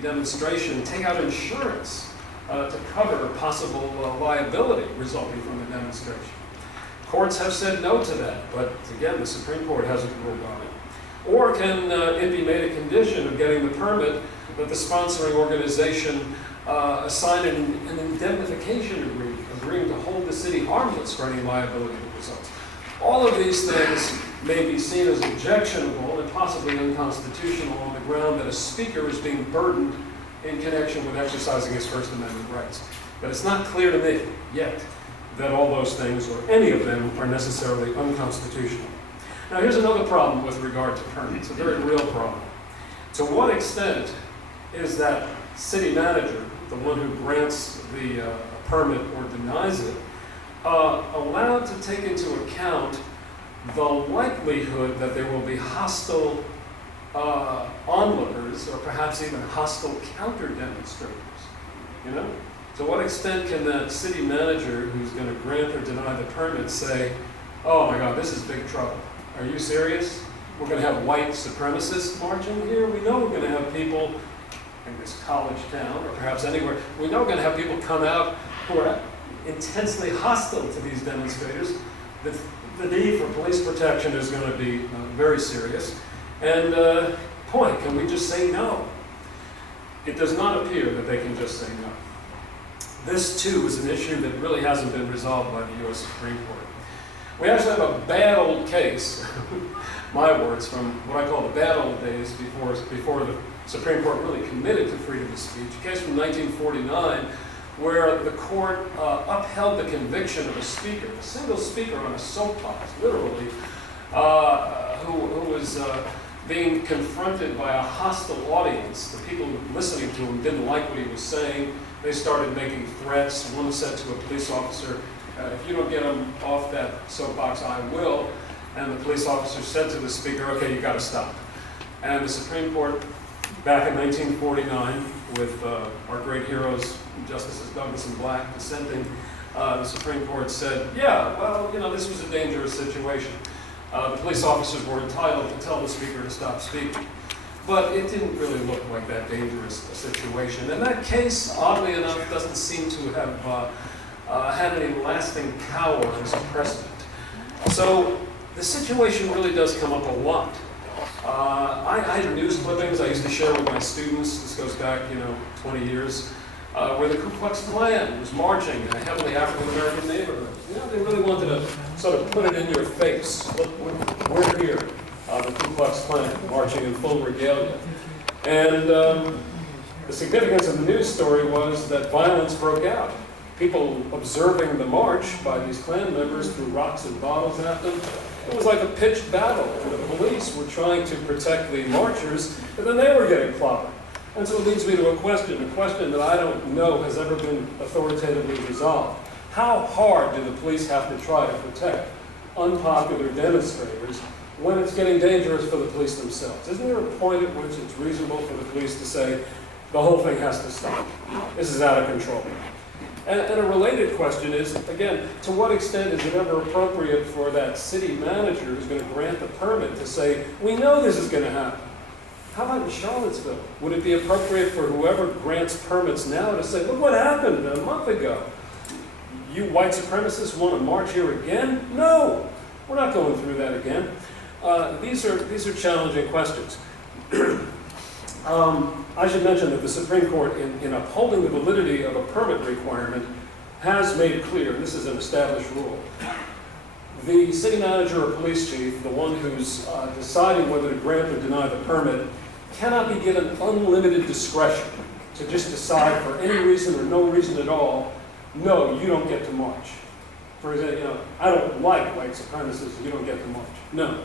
demonstration take out insurance to cover possible liability resulting from the demonstration. Courts have said no to that, but again, the Supreme Court hasn't ruled on it. Or can it be made a condition of getting the permit that the sponsoring organization assign an indemnification agreement, agreeing to hold the city harmless for any liability that results. All of these things may be seen as objectionable and possibly unconstitutional on the ground that a speaker is being burdened in connection with exercising his First Amendment rights. But it's not clear to me yet that all those things, or any of them, are necessarily unconstitutional. Now here's another problem with regard to permits, a very real problem. To what extent is that city manager, the one who grants the permit or denies it, allowed to take into account the likelihood that there will be hostile onlookers or perhaps even hostile counter-demonstrators? You know? To what extent can that city manager who's going to grant or deny the permit say, oh my God, this is big trouble. Are you serious? We're going to have white supremacists marching here? We know we're going to have people in this college town, or perhaps anywhere, we know we're going to have people come out who are intensely hostile to these demonstrators. The need for police protection is going to be very serious. And boy, can we just say no? It does not appear that they can just say no. This too is an issue that really hasn't been resolved by the U.S. Supreme Court. We actually have a bad old case, my words, from what I call the bad old days before the Supreme Court really committed to freedom of speech, a case from 1949 where the court upheld the conviction of a speaker, a single speaker on a soapbox, literally, who was being confronted by a hostile audience. The people listening to him didn't like what he was saying. They started making threats. One said to a police officer, if you don't get him off that soapbox, I will. And the police officer said to the speaker, okay, you got to stop. And the Supreme Court, back in 1949, with our great heroes, Justices Douglas and Black, dissenting, the Supreme Court said, yeah, well, you know, this was a dangerous situation. The police officers were entitled to tell the speaker to stop speaking. But it didn't really look like that dangerous a situation. And that case, oddly enough, doesn't seem to have had any lasting power as a precedent. So the situation really does come up a lot. I had news clippings I used to share with my students. This goes back, 20 years, where the Ku Klux Klan was marching in a heavily African-American neighborhood. They really wanted to sort of put it in your face. Look, we're here, the Ku Klux Klan, marching in full regalia. And the significance of the news story was that violence broke out. People observing the march by these Klan members threw rocks and bottles at them. It was like a pitched battle, and the police were trying to protect the marchers, and then they were getting clobbered. And so it leads me to a question that I don't know has ever been authoritatively resolved. How hard do the police have to try to protect unpopular demonstrators when it's getting dangerous for the police themselves? Isn't there a point at which it's reasonable for the police to say, the whole thing has to stop? This is out of control. And a related question is, again, to what extent is it ever appropriate for that city manager who's going to grant the permit to say, we know this is going to happen? How about in Charlottesville? Would it be appropriate for whoever grants permits now to say, look what happened a month ago? You white supremacists want to march here again? No, we're not going through that again. These are challenging questions. I should mention that the Supreme Court, in upholding the validity of a permit requirement, has made it clear, and this is an established rule, the city manager or police chief, the one who's deciding whether to grant or deny the permit, cannot be given unlimited discretion to just decide for any reason or no reason at all, no, you don't get to march. For example, I don't like white supremacists, you don't get to march. No.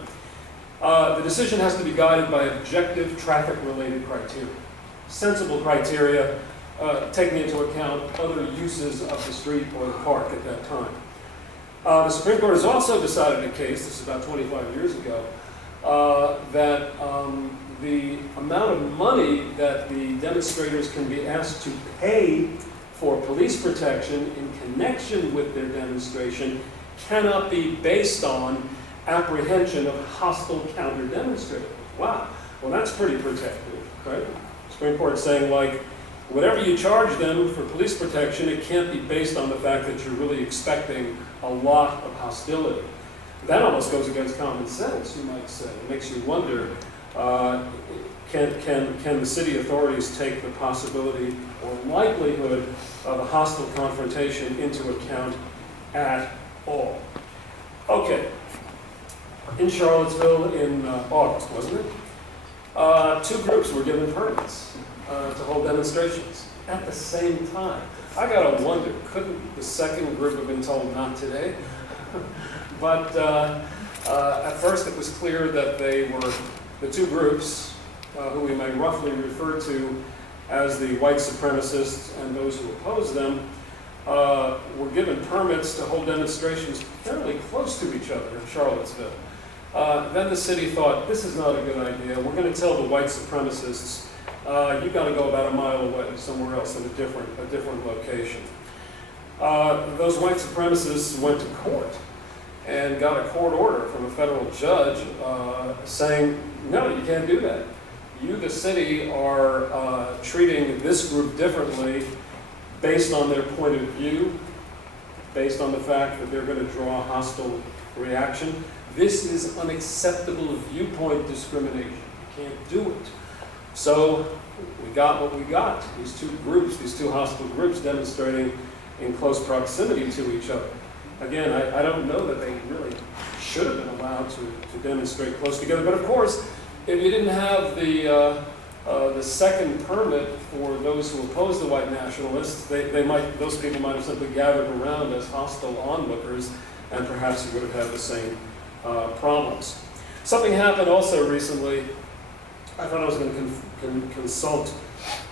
The decision has to be guided by objective traffic-related criteria. Sensible criteria, taking into account other uses of the street or the park at that time. The Supreme Court has also decided a case, this is about 25 years ago, that the amount of money that the demonstrators can be asked to pay for police protection in connection with their demonstration cannot be based on apprehension of hostile counter-demonstrators. Wow, well that's pretty protective, right? Supreme Court saying, like, whatever you charge them for police protection, it can't be based on the fact that you're really expecting a lot of hostility. That almost goes against common sense, you might say. It makes you wonder, can the city authorities take the possibility or likelihood of a hostile confrontation into account at all? Okay. In Charlottesville in August, wasn't it? Two groups were given permits to hold demonstrations at the same time. I gotta wonder, couldn't the second group have been told not today? But at first it was clear that they were the two groups who we may roughly refer to as the white supremacists and those who oppose them were given permits to hold demonstrations fairly close to each other in Charlottesville. Then the city thought, this is not a good idea. We're going to tell the white supremacists, you've got to go about a mile away, somewhere else in a different location. Those white supremacists went to court and got a court order from a federal judge saying, no, you can't do that. You, the city, are treating this group differently based on their point of view, based on the fact that they're going to draw a hostile reaction. This is unacceptable viewpoint discrimination. You can't do it. So we got what we got. These two groups, these two hostile groups demonstrating in close proximity to each other. Again, I don't know that they really should have been allowed to demonstrate close together. But of course, if you didn't have the second permit for those who oppose the white nationalists, those people might have simply gathered around as hostile onlookers, and perhaps you would have had the same problems. Something happened also recently. I thought I was going to consult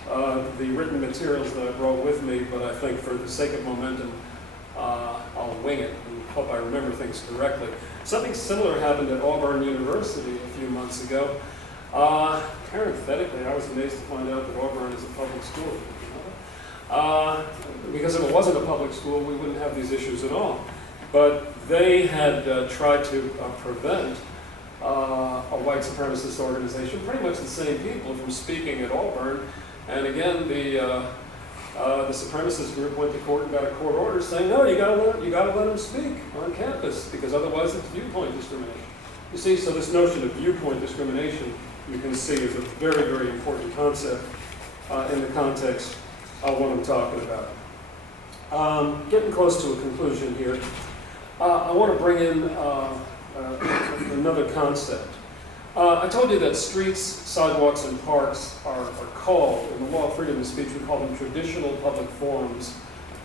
the written materials that I brought with me, but I think for the sake of momentum, I'll wing it and hope I remember things correctly. Something similar happened at Auburn University a few months ago. Parenthetically, I was amazed to find out that Auburn is a public school. Because if it wasn't a public school, we wouldn't have these issues at all. But they had tried to prevent a white supremacist organization, pretty much the same people, from speaking at Auburn. And again, the supremacist group went to court and got a court order saying, no, you gotta let them speak on campus, because otherwise it's viewpoint discrimination. You see, so this notion of viewpoint discrimination, you can see, is a very, very important concept in the context of what I'm talking about. Getting close to a conclusion here, I want to bring in another concept. I told you that streets, sidewalks, and parks are called, in the law of freedom of speech, we call them traditional public forums.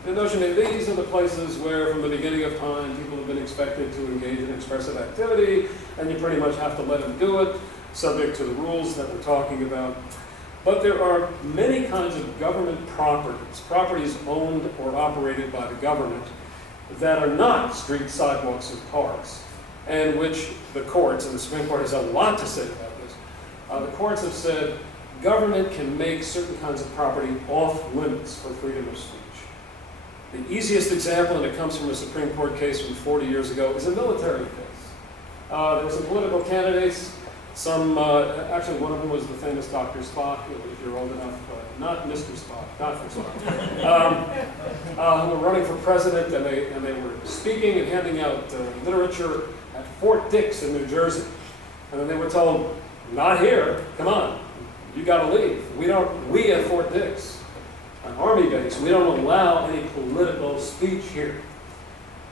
The notion that these are the places where, from the beginning of time, people have been expected to engage in expressive activity, and you pretty much have to let them do it, subject to the rules that we're talking about. But there are many kinds of government properties owned or operated by the government, that are not streets, sidewalks, and parks, and which the courts, and the Supreme Court has a lot to say about this, the courts have said government can make certain kinds of property off limits for freedom of speech. The easiest example, and it comes from a Supreme Court case from 40 years ago, is a military case. There were some political candidates, actually one of them was the famous Dr. Spock, if you're old enough, not Mr. Spock, Dr. Spock, who were running for president, and they were speaking and handing out literature at Fort Dix in New Jersey. And then they were told, not here, come on, you gotta leave. We at Fort Dix, an army base, we don't allow any political speech here.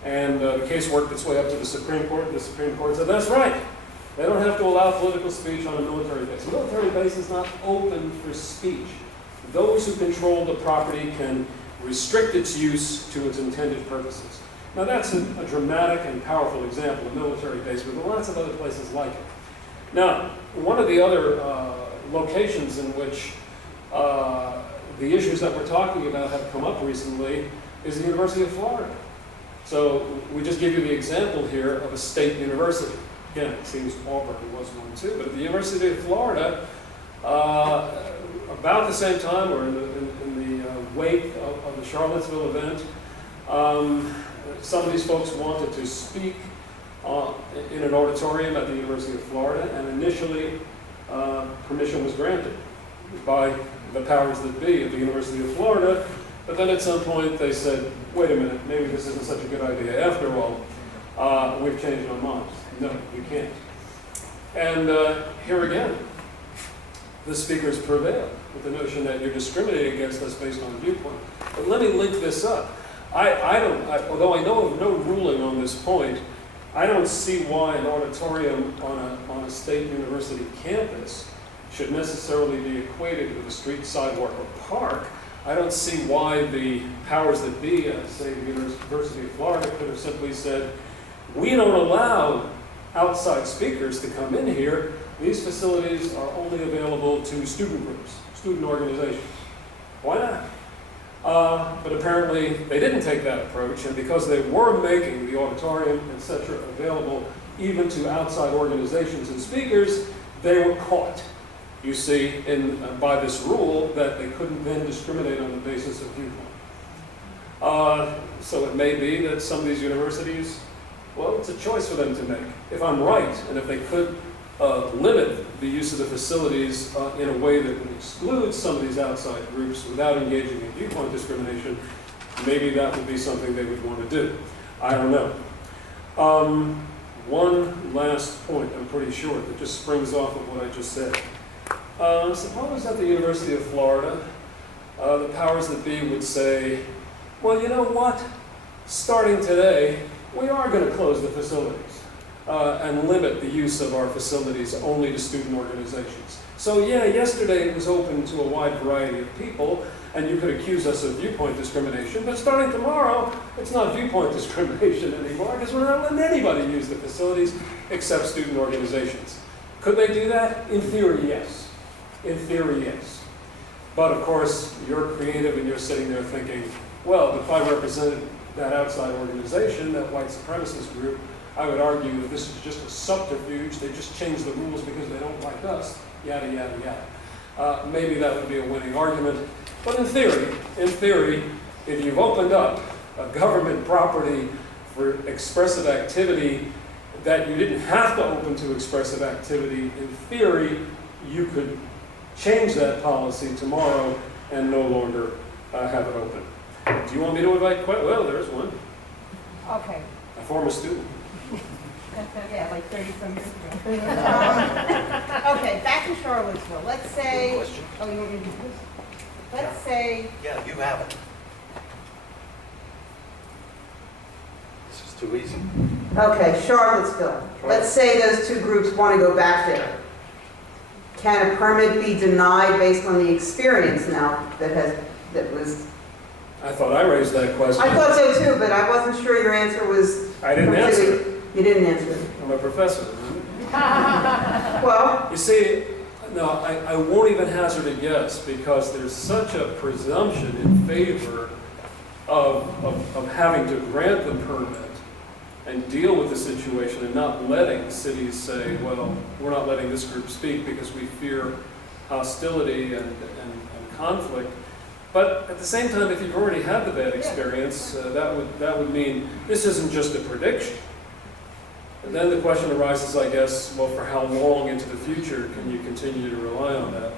And the case worked its way up to the Supreme Court, and the Supreme Court said, that's right. They don't have to allow political speech on a military base. A military base is not open for speech. Those who control the property can restrict its use to its intended purposes. Now that's a dramatic and powerful example, a military base, but there are lots of other places like it. Now, one of the other locations in which the issues that we're talking about have come up recently is the University of Florida. So we just give you the example here of a state university. Again, it seems Auburn was one too, but at the University of Florida, about the same time, or in the wake of the Charlottesville event, some of these folks wanted to speak in an auditorium at the University of Florida, and initially permission was granted. by the powers that be at the University of Florida. But then at some point they said, wait a minute, maybe this isn't such a good idea after all. We've changed our minds. No, you can't. And here again, the speakers prevail with the notion that you're discriminating against us based on viewpoint. But let me link this up. Although I know of no ruling on this point, I don't see why an auditorium on a state university campus should necessarily be equated with a street, sidewalk, or park. I don't see why the powers that be at, say, the University of Florida could have simply said, we don't allow outside speakers to come in here. These facilities are only available to student groups, student organizations. Why not? But apparently they didn't take that approach, and because they were making the auditorium, etc., available even to outside organizations and speakers, they were caught, you see, by this rule that they couldn't then discriminate on the basis of viewpoint. So it may be that some of these universities, well, it's a choice for them to make. If I'm right, and if they could limit the use of the facilities in a way that would exclude some of these outside groups without engaging in viewpoint discrimination, maybe that would be something they would want to do. I don't know. One last point, I'm pretty sure, that just springs off of what I just said. Suppose at the University of Florida, the powers that be would say, well, you know what? Starting today, we are going to close the facilities. And limit the use of our facilities only to student organizations. So yeah, yesterday it was open to a wide variety of people, and you could accuse us of viewpoint discrimination, but starting tomorrow, it's not viewpoint discrimination anymore, because we're not letting anybody use the facilities except student organizations. Could they do that? In theory, yes. In theory, yes. But of course, you're creative and you're sitting there thinking, well, if I represented that outside organization, that white supremacist group, I would argue that this is just a subterfuge. They just changed the rules because they don't like us, yada, yada, yada. Maybe that would be a winning argument. But in theory, if you've opened up a government property for expressive activity that you didn't have to open to expressive activity, in theory, you could change that policy tomorrow and no longer have it open. Do you want me to invite questions? Well, there's one. Okay. A former student. Yeah, like 30-some years ago. Okay, back to Charlottesville. Let's say, oh, you want me to do this? Let's say, Yeah, you have it. This is too easy. Okay, Charlottesville. Let's say those two groups want to go back there. Can a permit be denied based on the experience now that was? I thought I raised that question. I thought so too, but I wasn't sure your answer was. I didn't answer it. You didn't answer it. I'm a professor. Well, You see, no, I won't even hazard a guess because there's such a presumption in favor of having to grant the permit and deal with the situation and not letting cities say, well, we're not letting this group speak because we fear hostility and conflict. But at the same time, if you've already had the bad experience, that would mean this isn't just a prediction. And then the question arises, I guess, well, for how long into the future can you continue to rely on that?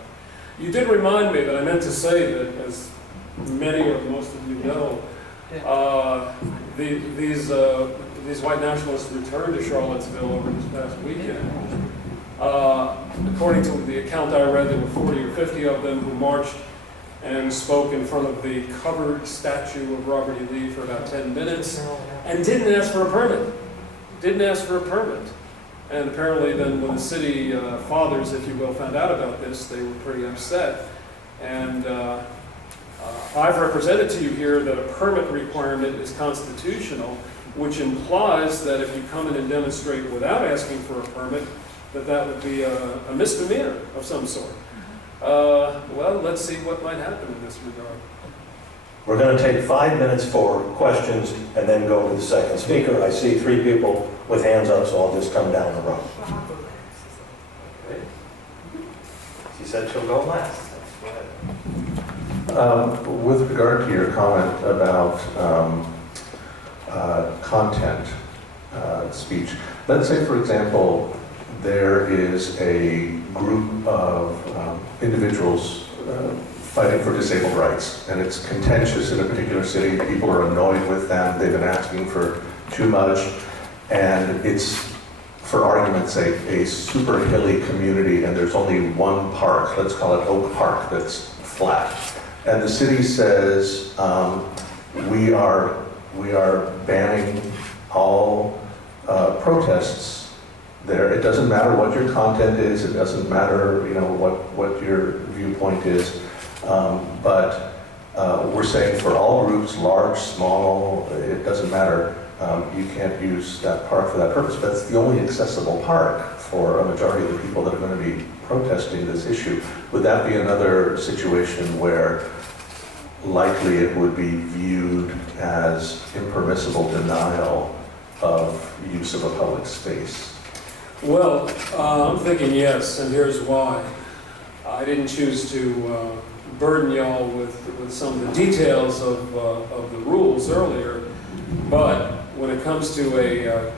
You did remind me that I meant to say that, as many or most of you know, these white nationalists returned to Charlottesville over this past weekend. According to the account I read, there were 40 or 50 of them who marched and spoke in front of the covered statue of Robert E. Lee for about 10 minutes and didn't ask for a permit. Didn't ask for a permit. And apparently then when the city fathers, if you will, found out about this, they were pretty upset. And I've represented to you here that a permit requirement is constitutional, which implies that if you come in and demonstrate without asking for a permit, that would be a misdemeanor of some sort. Well, let's see what might happen in this regard. We're going to take 5 minutes for questions and then go to the second speaker. I see 3 people with hands up, so I'll just come down the row. Okay. She said she'll go last. Go ahead. With regard to your comment about content speech, let's say, for example, there is a group of individuals fighting for disabled rights, and it's contentious in a particular city. People are annoyed with them. They've been asking for too much, and it's, for argument's sake, a super hilly community, and there's only one park, let's call it Oak Park, that's flat. And the city says, we are banning all protests there. It doesn't matter what your content is, it doesn't matter, you know, what your viewpoint is, but we're saying for all groups, large, small, it doesn't matter. You can't use that park for that purpose, but it's the only accessible park for a majority of the people that are going to be protesting this issue. Would that be another situation where likely it would be viewed as impermissible denial of use of a public space? Well, I'm thinking yes, and here's why. I didn't choose to burden y'all with some of the details of the rules earlier, but when it comes to a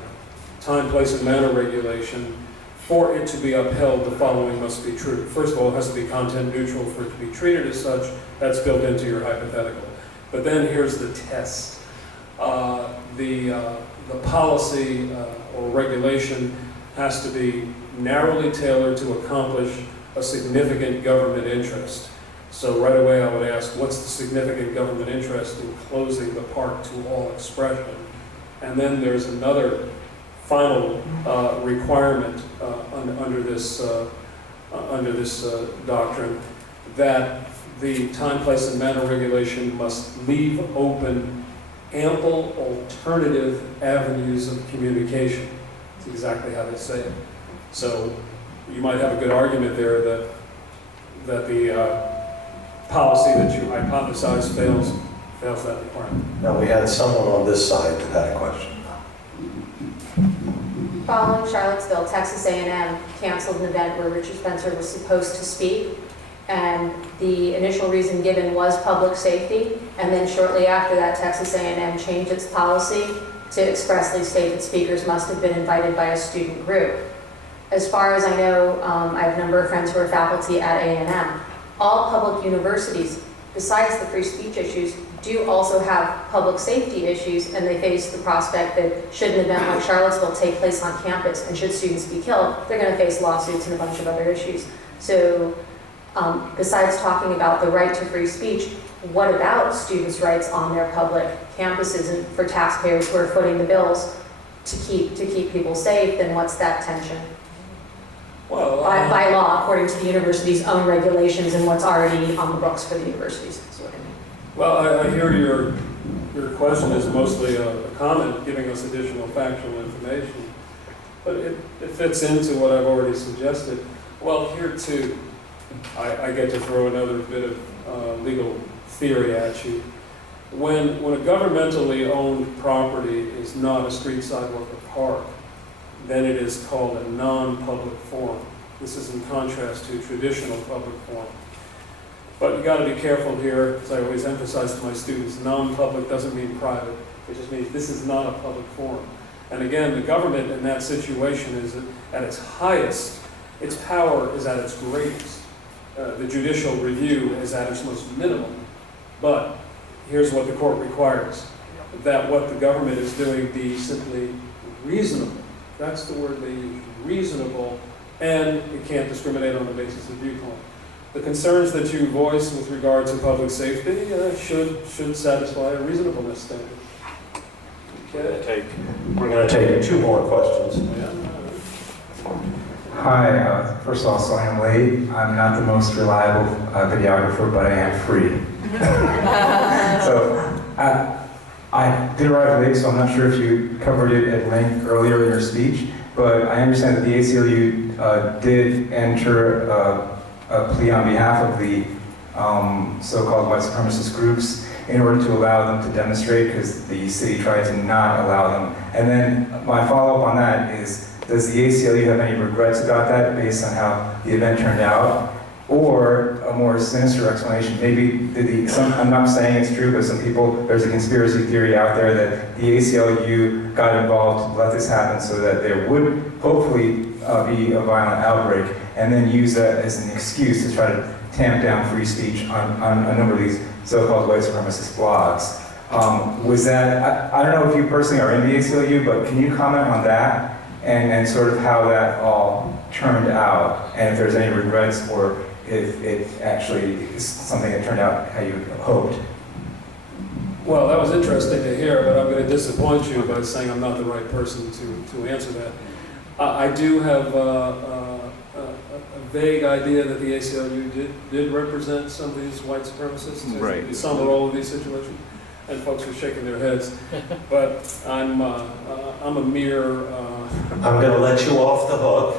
time, place, and manner regulation, for it to be upheld, the following must be true. First of all, it has to be content neutral for it to be treated as such. That's built into your hypothetical. But then here's the test. The policy or regulation has to be narrowly tailored to accomplish a significant government interest. So right away I would ask, what's the significant government interest in closing the park to all expression? And then there's another final requirement under this doctrine, that the time, place, and manner regulation must leave open ample alternative avenues of communication. That's exactly how they say it. So you might have a good argument there that the policy that you hypothesize fails that requirement. Now, we had someone on this side that had a question. Following Charlottesville, Texas A&M canceled an event where Richard Spencer was supposed to speak, and the initial reason given was public safety, and then shortly after that, Texas A&M changed its policy to expressly state that speakers must have been invited by a student group. As far as I know, I have a number of friends who are faculty at A&M. All public universities, besides the free speech issues, do also have public safety issues, and they face the prospect that should an event like Charlottesville take place on campus and should students be killed, they're going to face lawsuits and a bunch of other issues. So besides talking about the right to free speech, what about students' rights on their public campuses and for taxpayers who are footing the bills to keep people safe? Then what's that tension? Well, By law, according to the university's own regulations and what's already on the books for the universities. That's what I mean. well, I hear your question is mostly a comment giving us additional factual information, but it fits into what I've already suggested. Well, here too, I get to throw another bit of legal theory at you. When a governmentally owned property is not a street, sidewalk, or park, then it is called a non-public forum. This is in contrast to traditional public forum. But you got to be careful here, as I always emphasize to my students, non-public doesn't mean private. It just means this is not a public forum. And again, the government in that situation is at its highest. Its power is at its greatest. The judicial review is at its most minimum. But here's what the court requires, that what the government is doing be simply reasonable. That's the word they use, reasonable, and it can't discriminate on the basis of viewpoint. The concerns that you voice with regard to public safety should satisfy a reasonableness standard. Okay. We're going to take 2 more questions. Hi, first of all, sorry I'm late. I'm not the most reliable videographer, but I am free. So I did arrive late, so I'm not sure if you covered it at length earlier in your speech, but I understand that the ACLU did enter a plea on behalf of the so-called white supremacist groups in order to allow them to demonstrate, because the city tried to not allow them. And then my follow-up on that is, does the ACLU have any regrets about that based on how the event turned out? Or a more sinister explanation, maybe I'm not saying it's true, but some people, there's a conspiracy theory out there that the ACLU got involved to let this happen so that there would hopefully be a violent outbreak. and then use that as an excuse to try to tamp down free speech on a number of these so-called white supremacist blogs. Was that, I don't know if you personally are in the ACLU, but can you comment on that and sort of how that all turned out, and if there's any regrets or if it actually is something that turned out how you hoped? Well, that was interesting to hear, but I'm going to disappoint you by saying I'm not the right person to answer that. I do have a vague idea that the ACLU did represent some of these white supremacists in some or all of these situations, and folks were shaking their heads. But I'm a mere. I'm going to let you off the hook.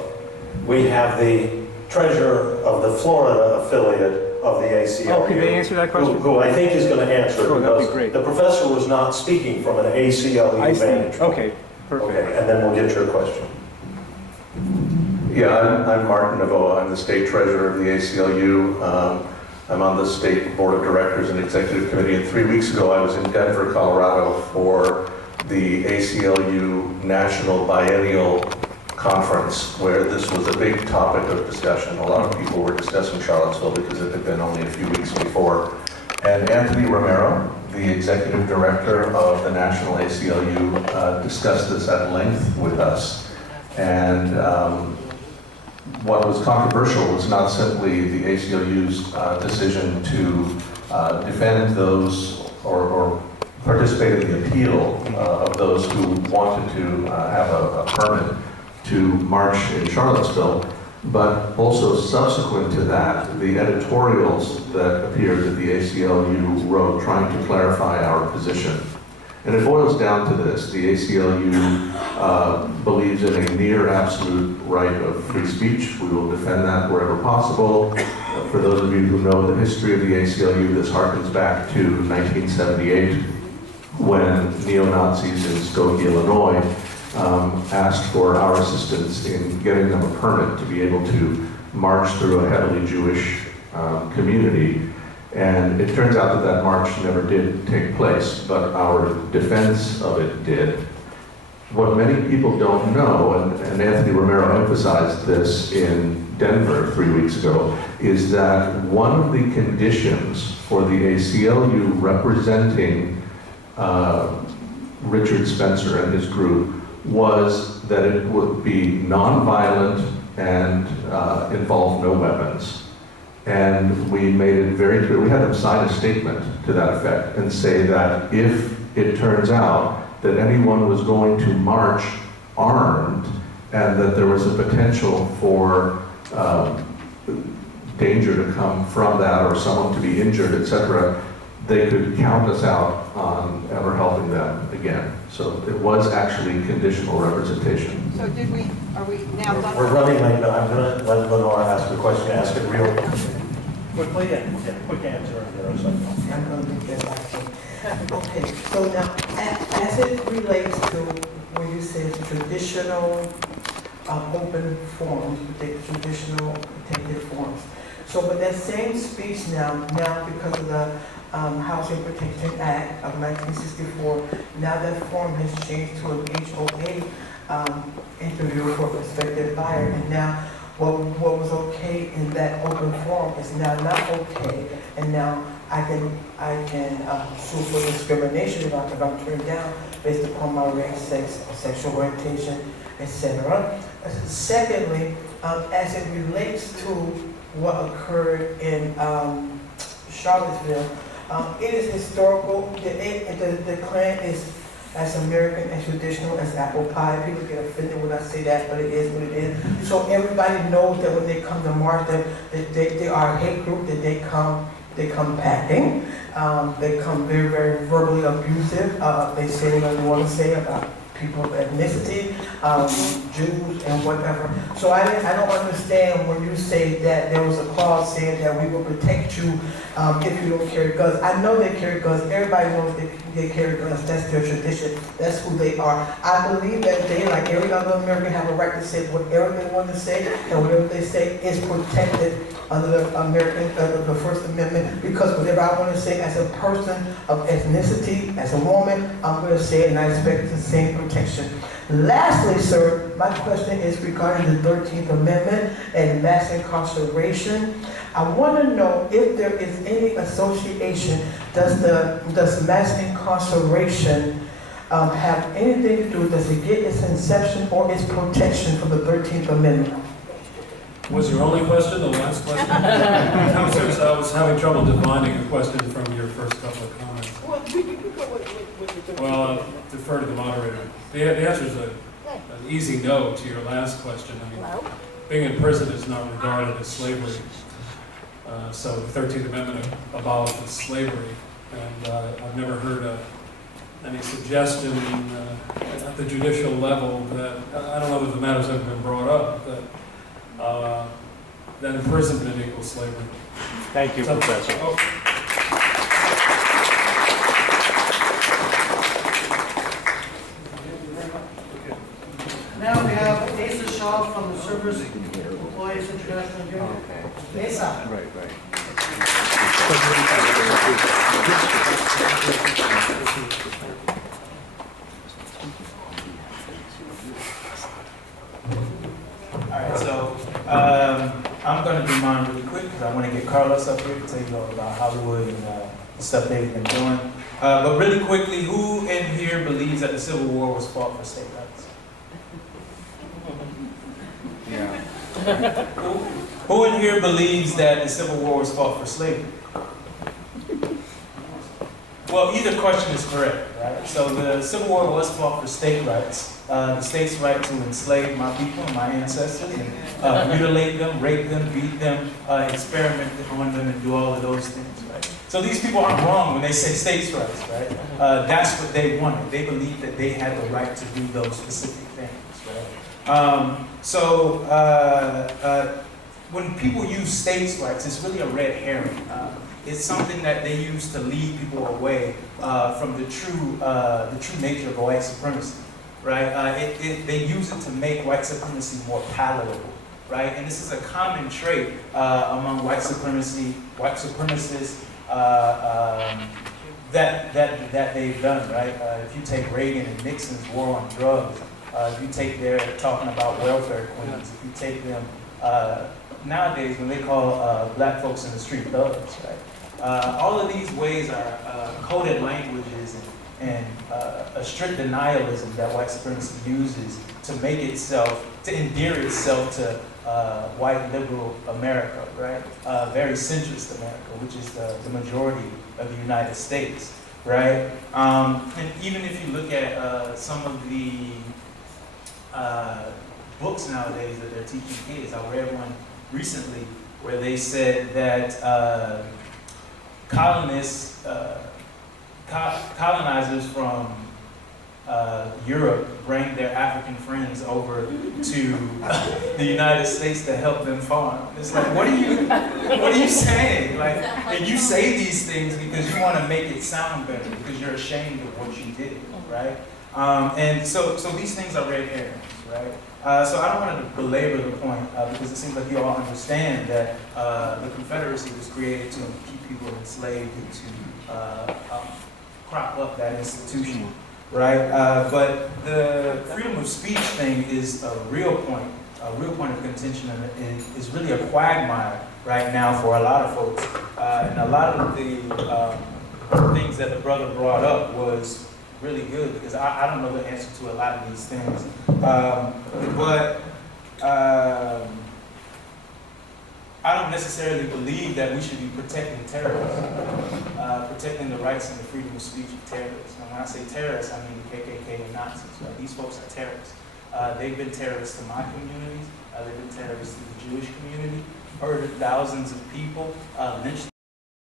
We have the treasurer of the Florida affiliate of the ACLU. Oh, could they answer that question? Who I think is going to answer it. Sure, that'd be because great. The professor was not speaking from an ACLU vantage point. Okay, perfect. Okay, and then we'll get your question. Yeah, I'm Martin Navoa. I'm the state treasurer of the ACLU. I'm on the state board of directors and executive committee. And 3 weeks ago, I was in Denver, Colorado for the ACLU National Biennial Conference, where this was a big topic of discussion. A lot of people were discussing Charlottesville because it had been only a few weeks before. And Anthony Romero, the executive director of the National ACLU, discussed this at length with us. And what was controversial was not simply the ACLU's decision to defend those or participate in the appeal of those who wanted to have a permit to march in Charlottesville, but also subsequent to that, the editorials that appeared that the ACLU wrote trying to clarify our position. And it boils down to this: the ACLU believes in a near absolute right of free speech. We will defend that wherever possible. For those of you who know the history of the ACLU, this harkens back to 1978, when neo-Nazis in Skokie, Illinois, asked for our assistance in getting them a permit to be able to march through a heavily Jewish community. And it turns out that that march never did take place, but our defense of it did. What many people don't know, and Anthony Romero emphasized this in Denver 3 weeks ago, is that one of the conditions for the ACLU representing Richard Spencer and his group was that it would be nonviolent and involve no weapons. And we made it very clear, we had them sign a statement to that effect and say that if it turns out that anyone was going to march armed and that there was a potential for danger to come from that or someone to be injured, etc., they could count us out on ever helping them again. So it was actually conditional representation. So are we now done? We're running late, but I'm going to let Lenore ask the question, ask it real quickly and get a quick answer. And I'm going to get back to you. Okay, so now, as it relates to when you say traditional open forums, traditional protected forums. So with that same speech now because of the Housing Protection Act of 1964, now that form has changed to an HOA interview for prospective buyer, and now what was okay in that open forum is now not okay, and now I can sue for discrimination if I'm turned down based upon my race, sex, sexual orientation, etc. Secondly, as it relates to what occurred in Charlottesville, it is historical. The Klan is as American and traditional as apple pie. People get offended when I say that, but it is what it is. So everybody knows that when they come to march, that they are a hate group, that they come packing. They come very, very verbally abusive. They say what they want to say about people of ethnicity, Jews, and whatever. So I don't understand when you say that there was a clause saying that we will protect you if you don't carry guns. I know they carry guns. Everybody knows they carry guns. That's their tradition. That's who they are. I believe that they, like every other American, have a right to say whatever they want to say, and whatever they say is protected under the First Amendment, because whatever I want to say as a person of ethnicity, as a woman, I'm going to say it, and I expect the same protection. Lastly, sir, my question is regarding the 13th Amendment and mass incarceration. I want to know if there is any association, does mass incarceration have anything to do, does it get its inception or its protection from the 13th Amendment? Was your only question the last question? I'm serious, I was having trouble defining a question from your first couple of comments. Well, I'll defer to the moderator. The answer is an easy no to your last question. I mean, being in prison is not regarded as slavery. So the 13th Amendment abolishes slavery. And I've never heard any suggestion at the judicial level that, I don't know that the matter's ever been brought up, that imprisonment equals slavery. Thank you, Professor. Now we have Asa Shaw from the Service Employees International Union. Asa. Alright, so I'm going to do mine really quick because I want to get Carlos up here to tell you all about Hollywood and the stuff they've been doing. But really quickly, who in here believes that the Civil War was fought for state rights? Yeah. Who in here believes that the Civil War was fought for slavery? Well, either question is correct, right? So the Civil War was fought for state rights. The state's right to enslave my people and my ancestors, and mutilate them, rape them, beat them, experiment on them, and do all of those things, right? So these people aren't wrong when they say states' rights, right? That's what they wanted. They believed that they had the right to do those specific things, right? When people use states' rights, it's really a red herring. It's something that they use to lead people away from the true nature of white supremacy, right? They use it to make white supremacy more palatable, right? And this is a common trait among white supremacists that they've done, right? If you take Reagan and Nixon's war on drugs, if you take their talking about welfare queens, if you take them nowadays when they call black folks in the street thugs, right? All of these ways are coded languages and a strict denialism that white supremacy uses to make itself, to endear itself to white liberal America, right? Very centrist America, which is the majority of the United States, right? And even if you look at some of the books nowadays that they're teaching kids, I read one recently where they said that colonizers from Europe bring their African friends over to the United States to help them farm. It's like, what are you saying? Like, and you say these things because you want to make it sound better, because you're ashamed of what you did, right? And so these things are red herrings, right? So I don't want to belabor the point because it seems like you all understand that the Confederacy was created to keep people enslaved and to prop up that institution, right? But the freedom of speech thing is a real point of contention, and it is really a quagmire right now for a lot of folks. And a lot of the things that the brother brought up was really good, because I don't know the answer to a lot of these things. I don't necessarily believe that we should be protecting terrorists, protecting the rights and the freedom of speech of terrorists. And when I say terrorists, I mean the KKK and Nazis. Right? These folks are terrorists. They've been terrorists to my communities. They've been terrorists to the Jewish community. Murdered thousands of people, lynched